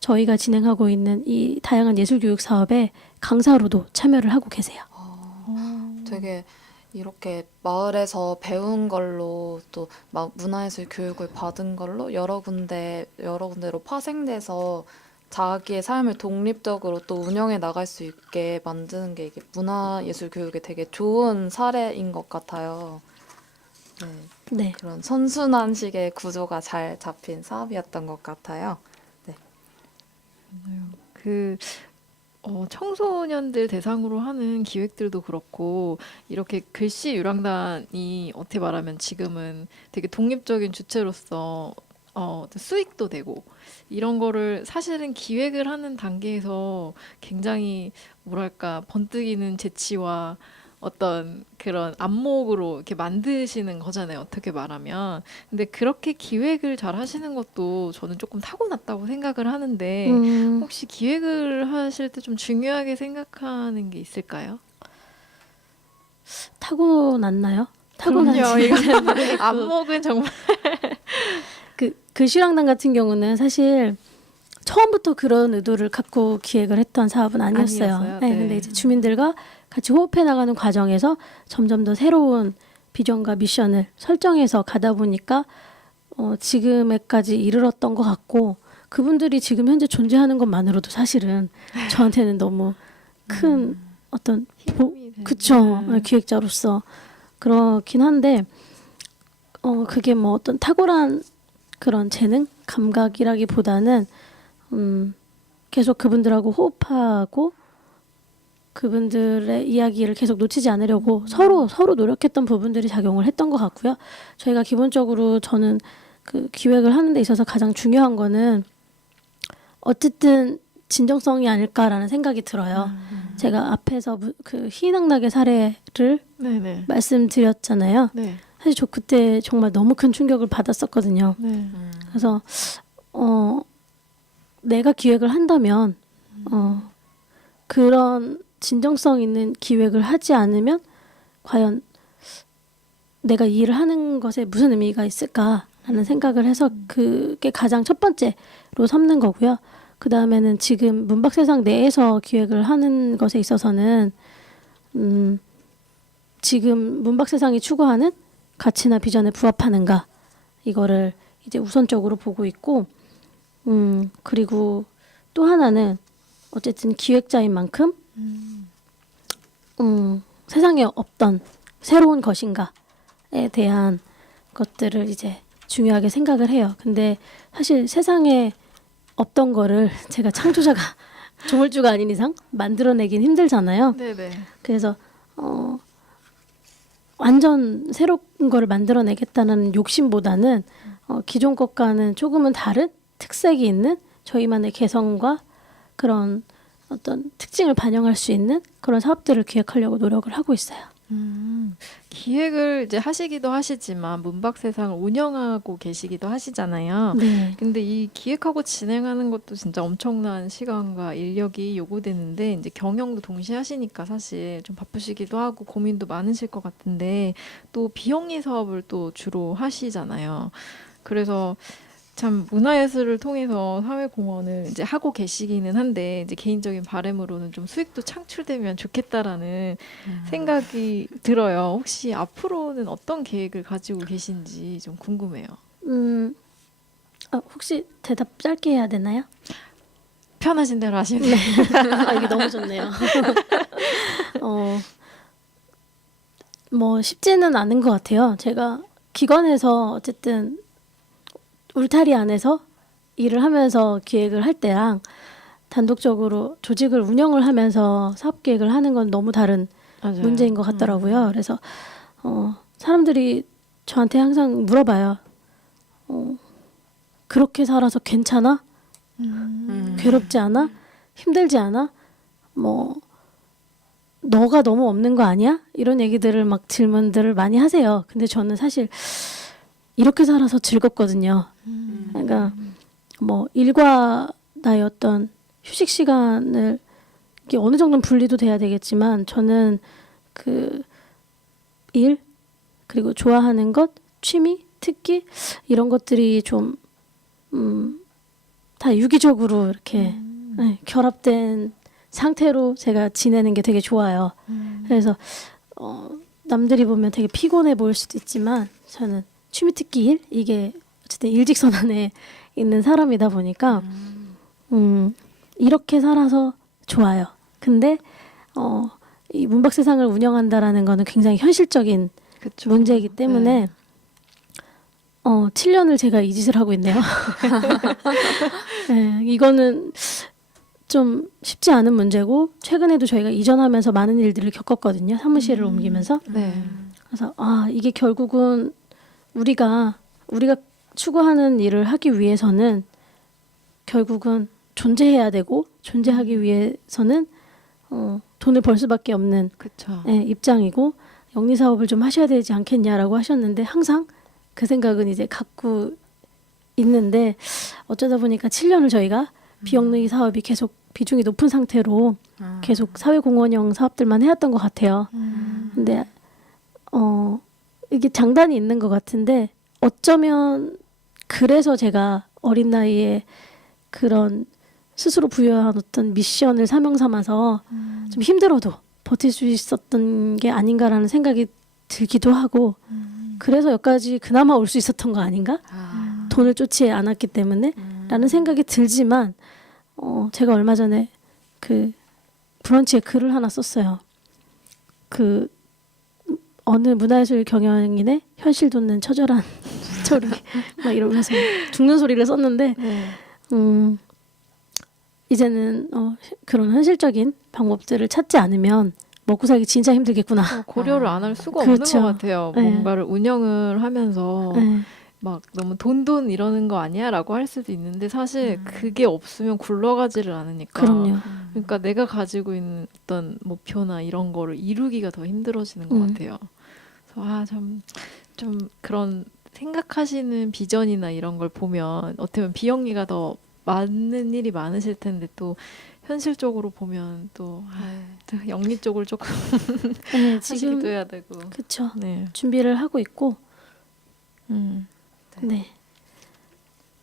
저희가 진행하고 있는 이 다양한 예술교육 사업에 강사로도 참여를 하고 계세요. 되게 이렇게 마을에서 배운 걸로 또 문화예술 교육을 받은 걸로 여러 군데로 파생돼서 자기의 삶을 독립적으로 또 운영해 나갈 수 있게 만드는 게 이게 문화예술 교육의 되게 좋은 사례인 것 같아요. 네, 네. 그런 선순환 식의 구조가 잘 잡힌 사업이었던 것 같아요. 그 청소년들 대상으로 하는 기획들도 그렇고 이렇게 글씨 유랑단이 어떻게 말하면 지금은 되게 독립적인 주체로서 수익도 되고 이런 거를 사실은 기획을 하는 단계에서 굉장히 뭐랄까 번뜩이는 재치와 어떤 그런 안목으로 이렇게 만드시는 거잖아요. 어떻게 말하면. 근데 그렇게 기획을 잘 하시는 것도 저는 조금 타고났다고 생각을 하는데 혹시 기획을 하실 때 좀 중요하게 생각하는 게 있을까요? 타고났나요? 그럼요. 타고난지 이거는 안목은 정말 그 글씨랑단 같은 경우는 사실 처음부터 그런 의도를 갖고 기획을 했던 사업은 아니었어요. 아니었어요? 네, 네. 근데 이제 주민들과 같이 호흡해 나가는 과정에서 점점 더 새로운 비전과 미션을 설정해서 가다 보니까 지금에까지 이르렀던 것 같고 그분들이 지금 현재 존재하는 것만으로도 사실은 저한테는 너무 큰 어떤 힘이 되는. 그쵸 기획자로서 그렇긴 한데 그게 뭐 어떤 탁월한 그런 재능 감각이라기보다는 계속 그분들하고 호흡하고 그분들의 이야기를 계속 놓치지 않으려고 서로 노력했던 부분들이 작용을 했던 것 같고요. 저희가 기본적으로 저는 그 기획을 하는 데 있어서 가장 중요한 거는 어쨌든 진정성이 아닐까라는 생각이 들어요. 제가 앞에서 그 희낙낙의 사례를 네네. 말씀드렸잖아요. 네. 사실 저 그때 정말 너무 큰 충격을 받았었거든요. 네. 그래서 내가 기획을 한다면 그런 진정성 있는 기획을 하지 않으면 과연 내가 이 일을 하는 것에 무슨 의미가 있을까라는 생각을 해서 그게 가장 첫 번째로 삼는 거고요. 그 다음에는 지금 문박세상 내에서 기획을 하는 것에 있어서는 지금 문박세상이 추구하는 가치나 비전에 부합하는가 이거를 이제 우선적으로 보고 있고 그리고 또 하나는 어쨌든 기획자인 만큼 세상에 없던 새로운 것인가에 대한 것들을 이제 중요하게 생각을 해요. 근데 사실 세상에 없던 거를 제가 창조자가 조물주가 아닌 이상 만들어내긴 힘들잖아요. 네네. 그래서 완전 새로운 거를 만들어내겠다는 욕심보다는 기존 것과는 조금은 다른 특색이 있는 저희만의 개성과 그런 어떤 특징을 반영할 수 있는 그런 사업들을 기획하려고 노력을 하고 있어요. 기획을 이제 하시기도 하시지만 문박세상을 운영하고 계시기도 하시잖아요. 네. 근데 이 기획하고 진행하는 것도 진짜 엄청난 시간과 인력이 요구되는데 이제 경영도 동시에 하시니까 사실 좀 바쁘시기도 하고 고민도 많으실 것 같은데 또 비영리 사업을 또 주로 하시잖아요. 그래서 참 문화예술을 통해서 사회공헌을 이제 하고 계시기는 한데 이제 개인적인 바람으로는 좀 수익도 창출되면 좋겠다라는 생각이 들어요. 혹시 앞으로는 어떤 계획을 가지고 계신지 좀 궁금해요. 혹시 대답 짧게 해야 되나요? 편하신 대로 하시면 돼요. 이게 너무 좋네요. 뭐 쉽지는 않은 것 같아요. 제가 기관에서 어쨌든 울타리 안에서 일을 하면서 기획을 할 때랑 단독적으로 조직을 운영을 하면서 사업 계획을 하는 건 너무 다른 맞아요. 문제인 것 같더라고요. 그래서 사람들이 저한테 항상 물어봐요. 그렇게 살아서 괜찮아? 괴롭지 않아? 힘들지 않아? 뭐 너가 너무 없는 거 아니야? 이런 얘기들을 막 질문들을 많이 하세요. 근데 저는 사실 이렇게 살아서 즐겁거든요. 그러니까 뭐 일과 나의 어떤 휴식 시간을 이게 어느 정도는 분리도 돼야 되겠지만 저는 그 일 그리고 좋아하는 것, 취미, 특기 이런 것들이 좀 다 유기적으로 이렇게 네, 결합된 상태로 제가 지내는 게 되게 좋아요. 그래서 남들이 보면 되게 피곤해 보일 수도 있지만 저는 취미, 특기, 일 이게 어쨌든 일직선 안에 있는 사람이다 보니까 이렇게 살아서 좋아요. 근데 이 문박세상을 운영한다라는 거는 굉장히 현실적인 그쵸. 문제이기 때문에 7년을 제가 이 짓을 하고 있네요. 네, 이거는 좀 쉽지 않은 문제고 최근에도 저희가 이전하면서 많은 일들을 겪었거든요. 사무실을 옮기면서. 네. 그래서 이게 결국은 우리가 추구하는 일을 하기 위해서는 결국은 존재해야 되고 존재하기 위해서는 돈을 벌 수밖에 없는 그쵸. 입장이고 영리 사업을 좀 하셔야 되지 않겠냐라고 하셨는데 항상 그 생각은 이제 갖고 있는데 어쩌다 보니까 7년을 저희가 비영리 사업이 계속 비중이 높은 상태로 계속 사회공헌형 사업들만 해왔던 것 같아요. 근데 이게 장단이 있는 것 같은데 어쩌면 그래서 제가 어린 나이에 그런 스스로 부여한 어떤 미션을 사명 삼아서 좀 힘들어도 버틸 수 있었던 게 아닌가라는 생각이 들기도 하고 그래서 여기까지 그나마 올 수 있었던 거 아닌가? 돈을 쫓지 않았기 때문에 라는 생각이 들지만 제가 얼마 전에 그 브런치에 글을 하나 썼어요. 그 어느 문화예술 경영인의 현실 돋는 처절한 스토리 막 이러면서 죽는 소리를 썼는데 네. 이제는 그런 현실적인 방법들을 찾지 않으면 먹고 살기 진짜 힘들겠구나. 고려를 안 할 수가 그렇죠. 없는 것 같아요. 네. 뭔가를 운영을 하면서 네. 막 너무 돈 이러는 거 아니야라고 할 수도 있는데 사실 그게 없으면 굴러가지를 않으니까. 그럼요. 그러니까 내가 가지고 있는 어떤 목표나 이런 거를 이루기가 더 힘들어지는 것 같아요. 그래서 좀 그런 생각하시는 비전이나 이런 걸 보면 어떻게 보면 비영리가 더 많은 일이 많으실 텐데 또 현실적으로 보면 또 영리 쪽을 조금 네, 하시기도 지금 해야 되고. 그쵸. 네. 준비를 하고 있고 네.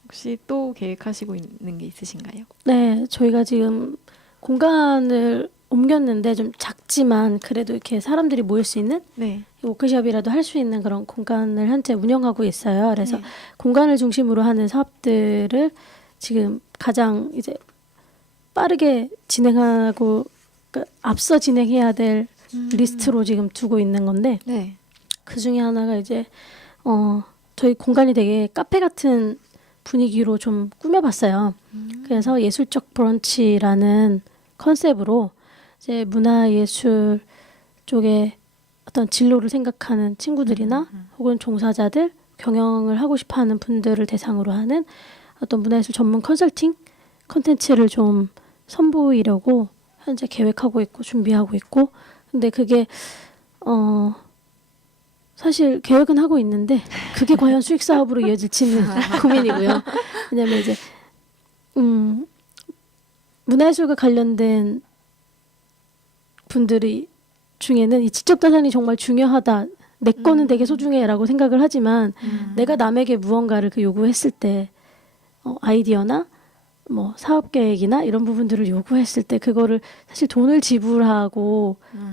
혹시 또 계획하시고 있는 게 있으신가요? 네, 저희가 지금 공간을 옮겼는데 좀 작지만 그래도 이렇게 사람들이 모일 수 있는 네. 워크숍이라도 할 수 있는 그런 공간을 현재 운영하고 있어요. 그래서 네. 공간을 중심으로 하는 사업들을 지금 가장 이제 빠르게 진행하고 그러니까 앞서 진행해야 될 리스트로 지금 두고 있는 건데 네. 그 중에 하나가 이제 저희 공간이 되게 카페 같은 분위기로 좀 꾸며봤어요. 그래서 예술적 브런치라는 컨셉으로 이제 문화예술 쪽에 어떤 진로를 생각하는 친구들이나 혹은 종사자들, 경영을 하고 싶어하는 분들을 대상으로 하는 어떤 문화예술 전문 컨설팅 컨텐츠를 좀 선보이려고 현재 계획하고 있고 준비하고 있고 근데 그게 사실 계획은 하고 있는데 그게 과연 수익 사업으로 이어질지는 고민이고요. 왜냐면 이제 문화예술과 관련된 분들이 중에는 이 지적자산이 정말 중요하다. 내 거는 되게 소중해라고 생각을 하지만 내가 남에게 무언가를 그 요구했을 때 아이디어나 뭐 사업 계획이나 이런 부분들을 요구했을 때 그거를 사실 돈을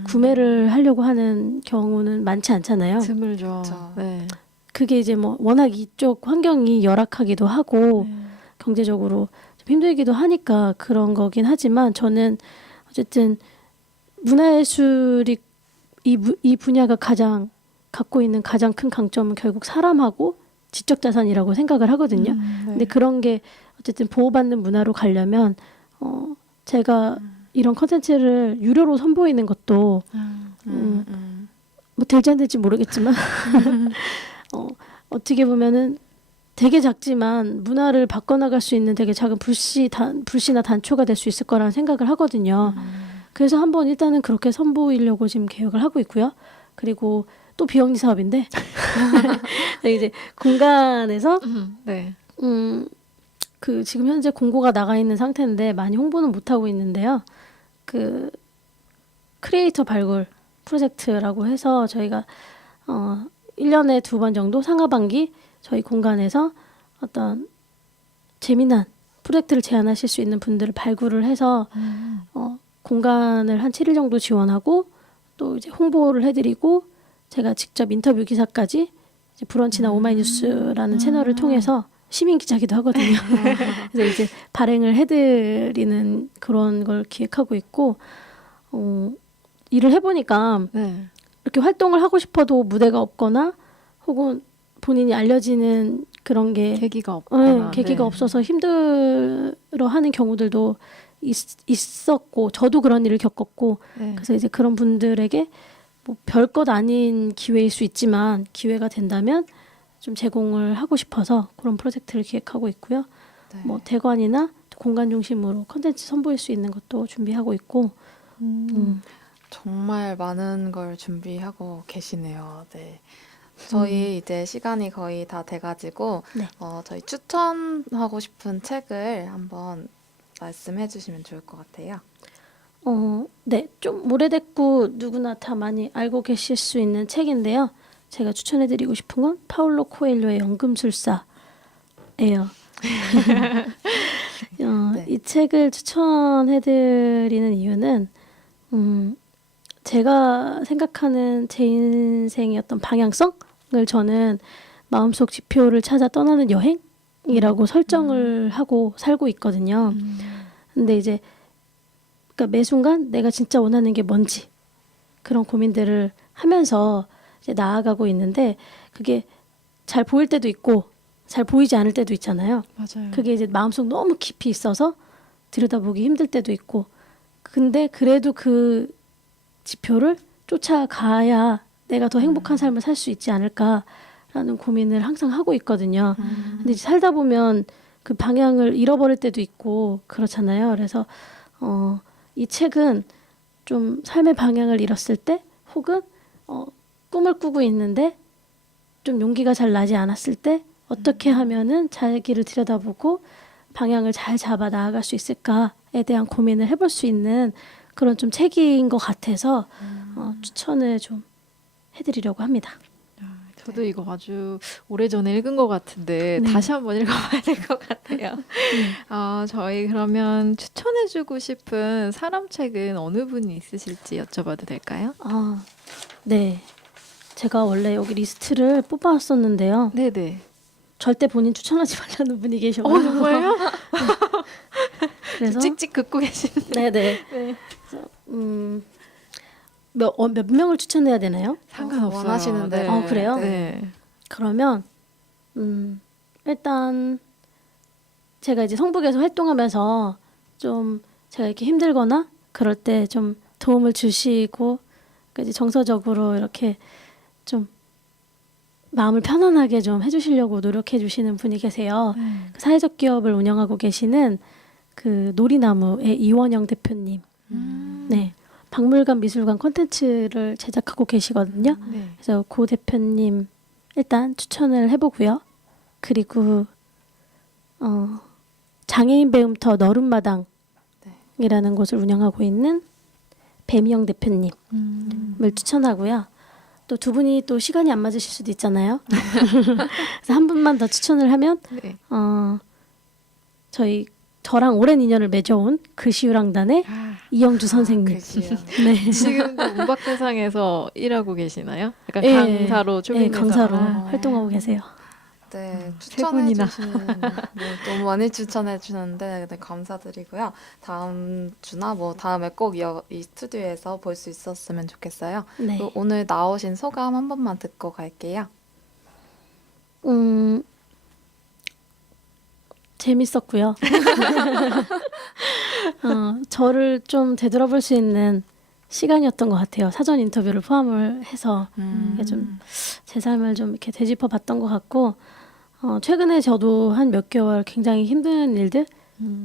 구매를 하려고 하는 경우는 많지 않잖아요. 드물죠. 그쵸. 네. 그게 이제 뭐 워낙 이쪽 환경이 열악하기도 하고 경제적으로 좀 힘들기도 하니까 그런 거긴 하지만 저는 어쨌든 문화예술이 이 분야가 가장 갖고 있는 가장 큰 강점은 결국 사람하고 지적 자산이라고 생각을 하거든요. 네. 근데 그런 게 어쨌든 보호받는 문화로 가려면 제가 이런 컨텐츠를 유료로 선보이는 것도 뭐 될지 안 될지 모르겠지만 어떻게 보면은 되게 작지만 문화를 바꿔나갈 수 있는 되게 작은 불씨나 단초가 될 수 있을 거라는 생각을 하거든요. 그래서 한번 일단은 그렇게 선보이려고 지금 계획을 하고 있고요. 그리고 또 비영리 사업인데 이제 공간에서 네. 그 지금 현재 공고가 나가 있는 상태인데 많이 홍보는 못 하고 있는데요. 그 크리에이터 발굴 프로젝트라고 해서 저희가 1년에 2번 정도 상하반기 저희 공간에서 어떤 재미난 프로젝트를 제안하실 수 있는 분들을 발굴을 해서 공간을 한 7일 정도 지원하고 또 이제 홍보를 해드리고 제가 직접 인터뷰 기사까지 이제 브런치나 오마이뉴스라는 채널을 통해서 시민 기자기도 하거든요. 그래서 이제 발행을 해드리는 그런 걸 기획하고 있고 일을 해보니까 네. 이렇게 활동을 하고 싶어도 무대가 없거나 혹은 본인이 알려지는 그런 게 계기가 없거나. 계기가 네. 없어서 힘들어하는 경우들도 있었고 저도 그런 일을 겪었고 네. 그래서 이제 그런 분들에게 뭐 별것 아닌 기회일 수 있지만 기회가 된다면 좀 제공을 하고 싶어서 그런 프로젝트를 기획하고 있고요. 네. 뭐 대관이나 공간 중심으로 컨텐츠 선보일 수 있는 것도 준비하고 있고 정말 많은 걸 준비하고 계시네요. 네. 저희 이제 시간이 거의 다 돼가지고 네. 저희 추천하고 싶은 책을 한번 말씀해 주시면 좋을 것 같아요. 네, 좀 오래됐고 누구나 다 많이 알고 계실 수 있는 책인데요. 제가 추천해드리고 싶은 건 파울로 코엘료의 연금술사예요. 네. 이 책을 추천해드리는 이유는 제가 생각하는 제 인생의 어떤 방향성을 저는 마음속 지표를 찾아 떠나는 여행이라고 설정을 하고 살고 있거든요. 근데 이제 그러니까 매 순간 내가 진짜 원하는 게 뭔지 그런 고민들을 하면서 이제 나아가고 있는데 그게 잘 보일 때도 있고 잘 보이지 않을 때도 있잖아요. 맞아요. 그게 이제 마음속 너무 깊이 있어서 들여다보기 힘들 때도 있고 근데 그래도 그 지표를 쫓아가야 내가 더 행복한 삶을 살 수 있지 않을까라는 고민을 항상 하고 있거든요. 근데 이제 살다 보면 그 방향을 잃어버릴 때도 있고 그렇잖아요. 그래서 이 책은 좀 삶의 방향을 잃었을 때 혹은 꿈을 꾸고 있는데 좀 용기가 잘 나지 않았을 때 어떻게 하면은 자기를 들여다보고 방향을 잘 잡아 나아갈 수 있을까에 대한 고민을 해볼 수 있는 그런 좀 책인 것 같아서 추천을 좀 해드리려고 합니다. 저도 이거 아주 오래전에 읽은 것 같은데 네. 다시 한번 읽어봐야 될 것 같아요. 저희 그러면 추천해주고 싶은 사람 책은 어느 분이 있으실지 여쭤봐도 될까요? 네. 제가 원래 여기 리스트를 뽑아왔었는데요. 네네. 절대 본인 추천하지 말라는 분이 계셔가지고. 정말요? 그래서 찍찍 긋고 계시네. 네네. 네. 그래서, 몇 명을 추천해야 되나요? 상관없어요. 원하시는 네. 대로. 그래요? 네. 그러면 일단 제가 이제 성북에서 활동하면서 좀 제가 이렇게 힘들거나 그럴 때 좀 도움을 주시고 그러니까 이제 정서적으로 이렇게 좀 마음을 편안하게 좀 해주시려고 노력해 주시는 분이 계세요. 그 사회적 기업을 운영하고 계시는 그 놀이나무의 이원영 대표님. 네. 박물관 미술관 콘텐츠를 제작하고 계시거든요. 네. 그래서 고 대표님 일단 추천을 해보고요. 그리고 장애인 배움터 너른마당이라는 곳을 운영하고 있는 배미영 대표님을 추천하고요. 또 두 분이 또 시간이 안 맞으실 수도 있잖아요. 그래서 한 분만 더 추천을 하면 네. 저랑 오랜 인연을 맺어온 글씨유랑단의 이영주 선생님. 글씨요. 네. 지금도 문학세상에서 일하고 계시나요? 약간 예, 강사로 네, 출근해서. 강사로 아. 활동하고 계세요. 네, 세 분이나. 추천해주시는 너무 많이 추천해주는데 네, 감사드리고요. 다음 주나 뭐 다음에 꼭 이 스튜디오에서 볼 수 있었으면 좋겠어요. 네. 그리고 오늘 나오신 소감 한 번만 듣고 갈게요. 재밌었고요. 저를 좀 되돌아볼 수 있는 시간이었던 것 같아요. 사전 인터뷰를 포함을 해서 좀 제 삶을 좀 이렇게 되짚어봤던 것 같고 최근에 저도 한 몇 개월 굉장히 힘든 일들,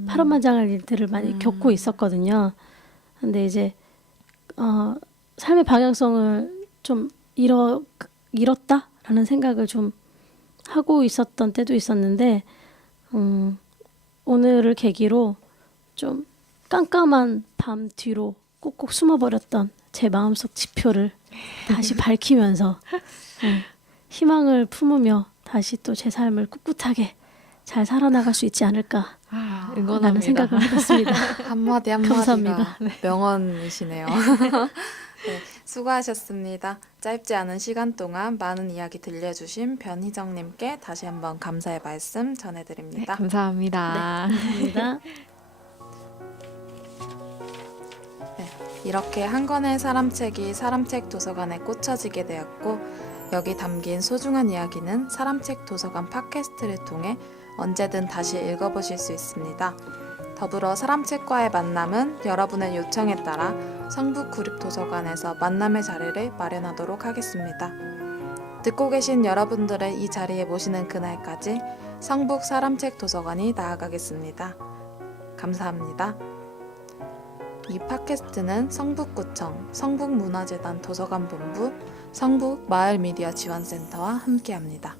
파란만장한 일들을 많이 겪고 있었거든요. 근데 이제 삶의 방향성을 좀 잃었다라는 생각을 좀 하고 있었던 때도 있었는데 오늘을 계기로 좀 깜깜한 밤 뒤로 꼭꼭 숨어버렸던 제 마음속 지표를 다시 밝히면서 희망을 품으며 다시 또 제 삶을 꿋꿋하게 잘 살아나갈 수 있지 않을까라는 응원합니다. 생각을 해봤습니다. 한마디 한마디가 감사합니다. 명언이시네요. 네, 수고하셨습니다. 짧지 않은 시간 동안 많은 이야기 들려주신 변희정님께 다시 한번 감사의 말씀 네, 전해드립니다. 감사합니다. 감사합니다. 이렇게 한 권의 사람책이 사람책 도서관에 꽂혀지게 되었고 여기 담긴 소중한 이야기는 사람책 도서관 팟캐스트를 통해 언제든 다시 읽어보실 수 있습니다. 더불어 사람책과의 만남은 여러분의 요청에 따라 성북구립도서관에서 만남의 자리를 마련하도록 하겠습니다. 듣고 계신 여러분들을 이 자리에 모시는 그날까지 성북 사람책 도서관이 나아가겠습니다. 감사합니다. 이 팟캐스트는 성북구청, 성북문화재단 도서관본부, 성북마을미디어지원센터와 함께합니다.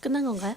끝난 건가요?